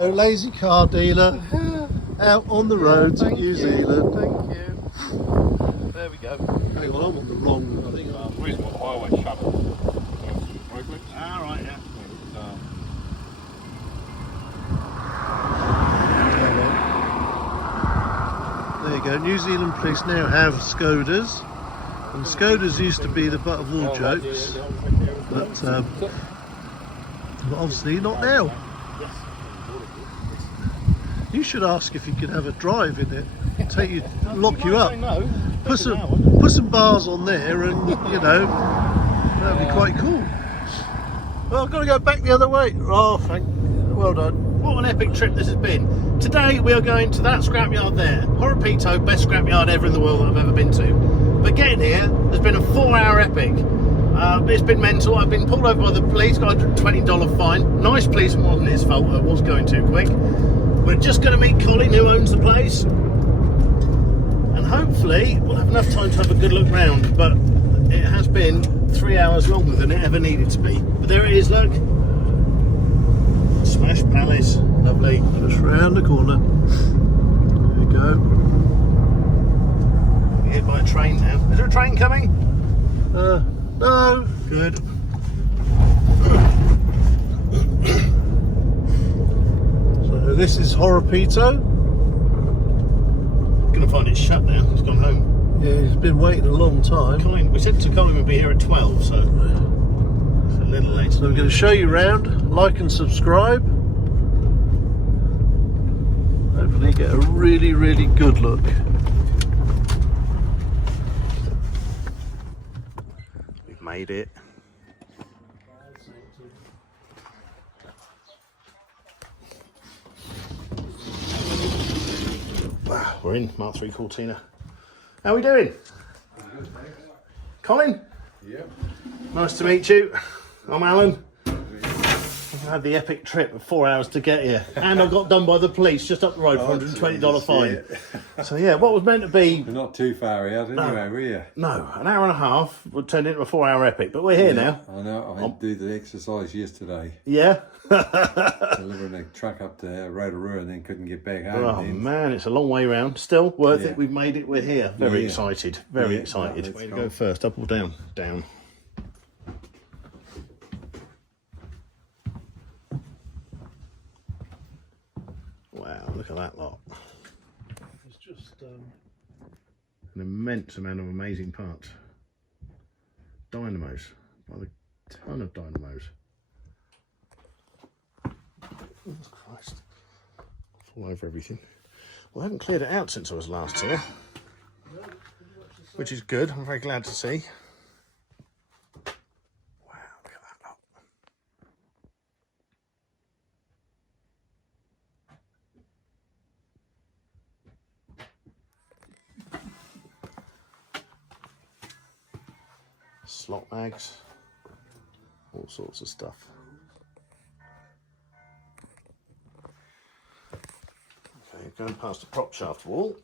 A lazy car dealer out on the roads in New Zealand. Thank you. There we go. Hang on, I'm on the wrong. I think The reason why the highway shuttle. Ah, right, yeah. There you go. New Zealand police now have Skodas, and Skodas used to be the butt of all jokes, but obviously not now. You should ask if you could have a drive in it, take you, lock you up, put some bars on there, and you know that'd be quite cool. Well, I've got to go back the other way. Oh, well done. What an epic trip this has been. Today we are going to that scrapyard there. Horopito, best scrapyard ever in the world that I've ever been to. But getting here has been a 4-hour epic. It's been mental. I've been pulled over by the police, got a $120 fine. Nice policeman, wasn't his fault, I was going too quick. We're just going to meet Colin, who owns the place. And hopefully we'll have enough time to have a good look round. But it has been 3 hours longer than it ever needed to be. But there it is, look. Smash Palace, lovely. Just round the corner. There you go. We're hit by a train now. Is there a train coming? No. Good. So this is Horopito. Gonna find it shut now. He's gone home. Yeah, he's been waiting a long time. Colin, we said to Colin we'd be here at 12, so it's a little late. So I'm going to show you around, like and subscribe. Hopefully get a really, really good look. We've made it. Wow, we're in Mark 3 Cortina. How are we doing? Good, thanks. Colin? Yep. Nice to meet you. I'm Alan. I've had the epic trip of 4 hours to get here, and I got done by the police just up the road for $120 fine. So yeah, what was meant to be We're not too far out anyway, were you? an hour and a half would turn into a 4-hour epic, but we're here now. I know. I did the exercise yesterday, Yeah. delivering a truck up to Rotorua, and then couldn't get back home. Oh then. man, it's a long way round. Still worth Yeah. it. We've made it. We're here. Very Yeah. excited. Very Yeah, excited. no, Way to let's go go. first. Up or down? Down. Wow, look at that lot. It's just An immense amount of amazing parts. Dynamos. By the ton of dynamos. Oh, Christ. Fall over everything. Well, I haven't cleared it out since I was last here. Which is good. I'm very glad to see. Wow, look at that lot. Slot mags, all sorts of stuff. Okay, going past the prop shaft wall.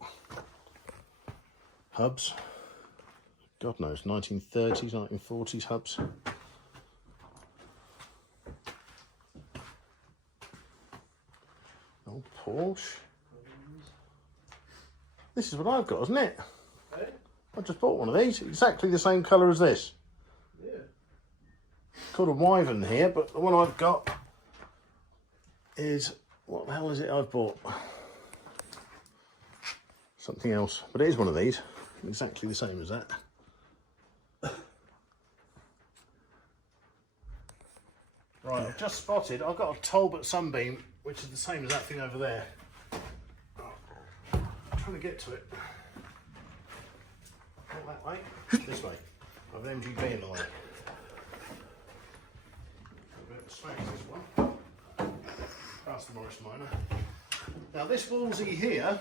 Hubs. God knows, 1930s, 1940s hubs. Old Porsche. This is what I've got, isn't it? I just bought one of these, exactly the same colour as this. Called a Wyvern here, but the one I've got is, what the hell is it I've bought? Something else, but it is one of these, exactly the same as that. Right, I've just spotted, I've got a Talbot Sunbeam, which is the same as that thing over there. I'm trying to get to it. Not that way, this way. I've an MGB in the way. Smash this one. Past the Morris Minor. Now this Wolsey here,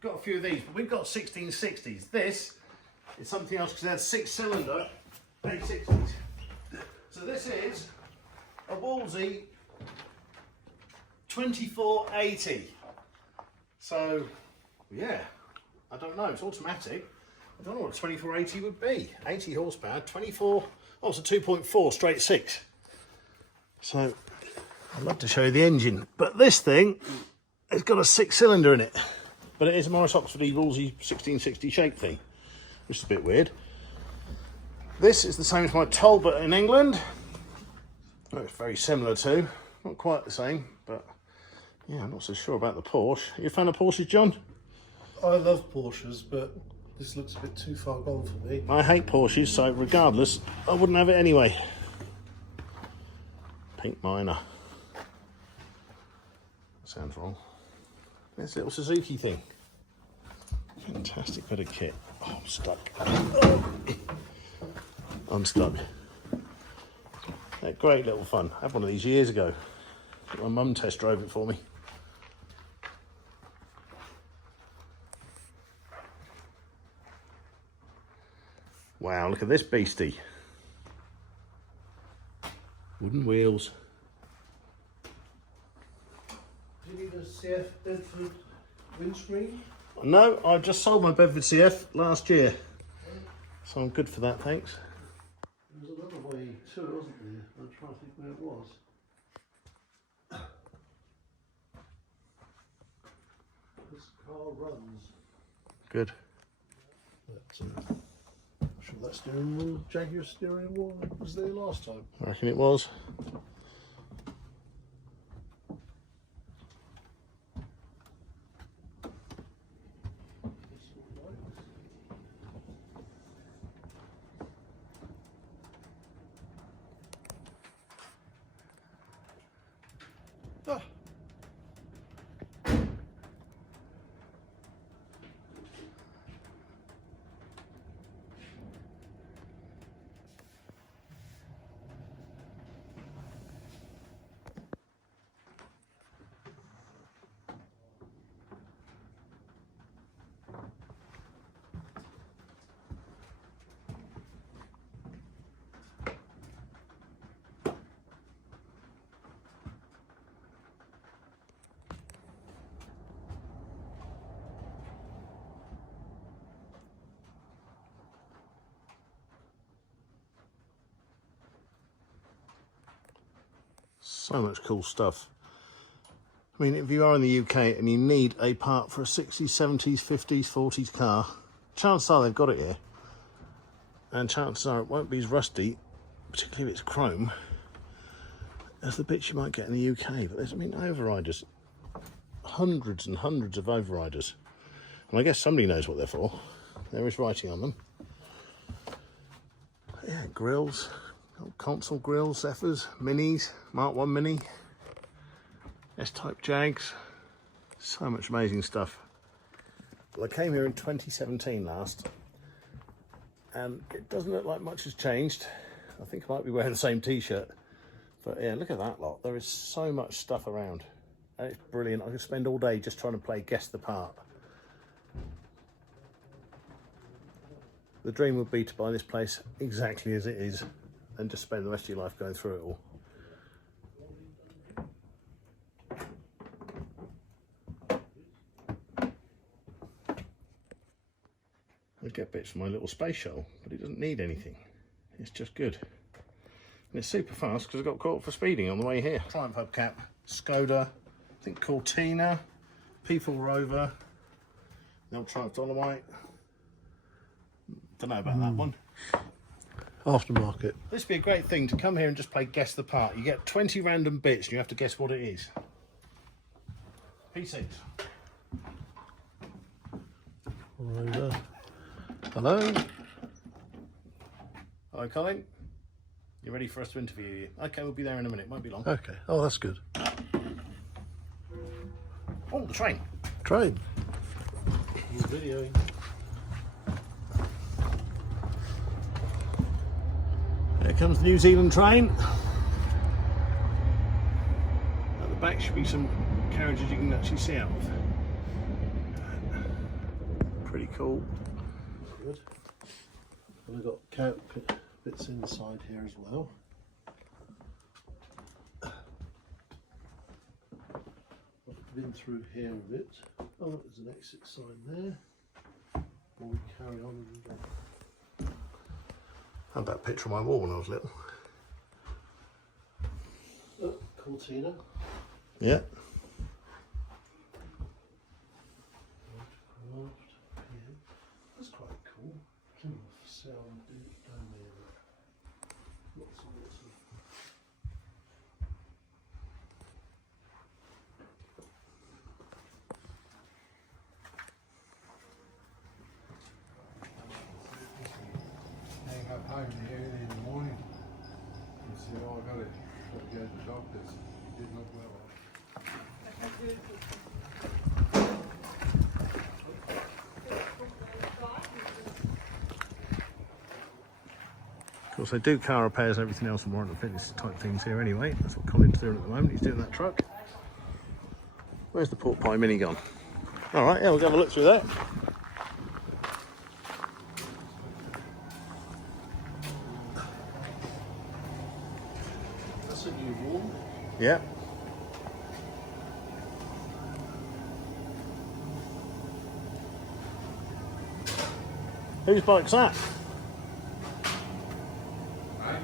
got a few of these, but we've got 1660s. This is something else because it has 6-cylinder A60s. So this is a Wolsey 2480. So yeah, I don't know, it's automatic. I don't know what 2480 would be. 80 horsepower, 24, oh it's a 2.4 straight 6. So I'd love to show you the engine, but this thing has got a 6-cylinder in it. But it is a Morris Oxfordy Woolsey 1660 shape thing, which is a bit weird. This is the same as my Talbot in England. Well, it's very similar to, not quite the same, but yeah, I'm not so sure about the Porsche. You a fan of Porsches, John? I love Porsches, but this looks a bit too far gone for me. I hate Porsches, so regardless, I wouldn't have it anyway. Pink Miner. Sounds wrong. There's a little Suzuki thing. Fantastic bit of kit. Oh, I'm stuck. Oh. I'm stuck. Yeah, great little fun. I had one of these years ago. My mum test drove it for me. Wow, look at this beastie. Wooden wheels. Do you need a CF Bedford windscreen? No, I just sold my Bedford CF last year. So I'm good for that, thanks. There was another way to it, wasn't there? I'm trying to think where it was. This car runs. Good. But, I'm sure that steering wheel, Jaguar steering wheel, was there last time. I reckon it was. Ah. So much cool stuff. I mean, if you are in the UK and you need a part for a 60s, 70s, 50s, 40s car, chances are they've got it here. And chances are it won't be as rusty, particularly if it's chrome, as the bits you might get in the UK. But there's, I mean, overriders. Hundreds and hundreds of overriders. And I guess somebody knows what they're for. There is writing on them. Yeah, grills. Console grills, Zephyrs, Minis, Mark 1 Mini, S-Type Jags, so much amazing stuff. Well, I came here in 2017 last, and it doesn't look like much has changed. I think I might be wearing the same t-shirt, but yeah, look at that lot. There is so much stuff around, and it's brilliant. I could spend all day just trying to play Guess the Part. The dream would be to buy this place exactly as it is, and just spend the rest of your life going through it all. I get bits from my little space shuttle, but it doesn't need anything. It's just good. And it's super fast because I got caught for speeding on the way here. Triumph hubcap, Skoda, I think Cortina, People Rover, the old Triumph Dolomite. Don't know about that one. Aftermarket. This would be a great thing to come here and just play Guess the Part. You get 20 random bits and you have to guess what it is. P6. Rover. Hello. Hello, Colin. You ready for us to interview you? Okay, we'll be there in a minute. Won't be long. Okay. Oh, that's good. Oh, the train. Train. Videoing. Here comes the New Zealand train. At the back should be some carriages you can actually see out of. Pretty cool. Good. And I've got cockpit bits inside here as well. I've been through here a bit. Oh, look, there's an exit sign there. Or we carry on and go. I had that picture on my wall when I was little. Oh, Cortina. Yeah. That's quite cool. Timber for sale down there. Lots of. Hang up home here early in the morning. He said, oh, I got to go to the doctor's. He didn't look well. Of course, they do car repairs and everything else and warrant and fitness type things here anyway. That's what Colin's doing at the moment. He's doing that truck. Where's the pork pie mini gone? All right, yeah, we'll go have a look through that. That's a new wall. Yeah. Whose bike's that?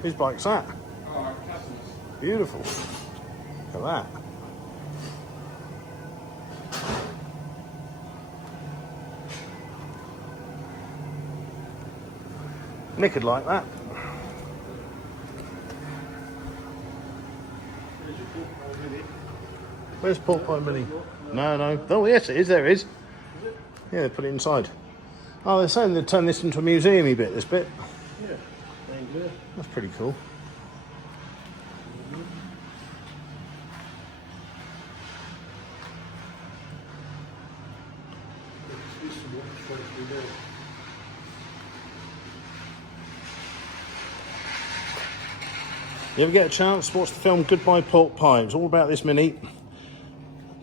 Whose bike's that? Oh, customers. Beautiful. Look at that. Nick would like that. Where's pork pie mini? No. Oh yes, it is. There it is. Yeah, they put it inside. Oh, they're saying they'd turn this into a museum-y bit. This bit. Yeah. Thank you. That's pretty cool. You ever get a chance, watch the film Goodbye Pork Pie. It's all about this mini.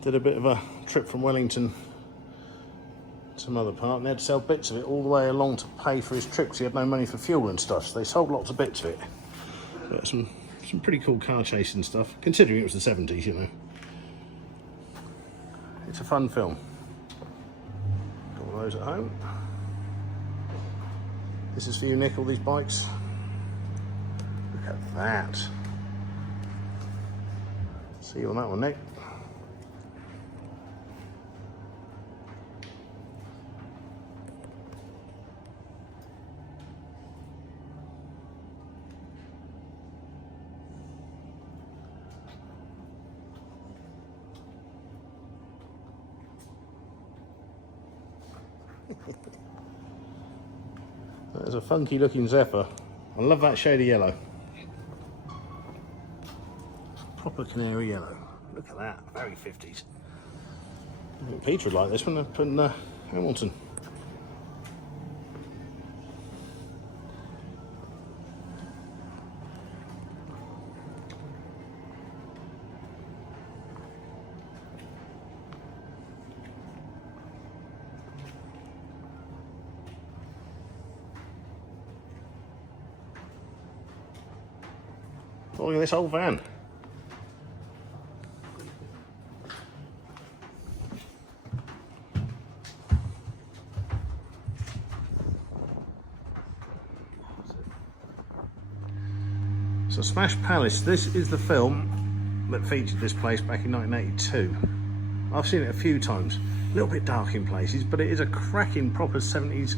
Did a bit of a trip from Wellington to some other part, and they had to sell bits of it all the way along to pay for his trip because he had no money for fuel and stuff, so they sold lots of bits of it. But some pretty cool car chasing stuff, considering it was the 70s, you know. It's a fun film. Got one of those at home. This is for you, Nick, all these bikes. Look at that. See you on that one, Nick. There's a funky looking Zephyr. I love that shade of yellow. Proper canary yellow. Look at that, very 50s. I think Peter would like this one up in Hamilton. Oh, look at this old van. So Smash Palace, this is the film that featured this place back in 1982. I've seen it a few times. A little bit dark in places, but it is a cracking proper 70s,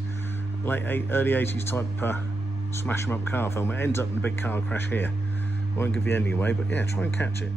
early 80s type smash 'em up car film. It ends up in a big car crash here. I won't give you any away, but yeah, try and catch it.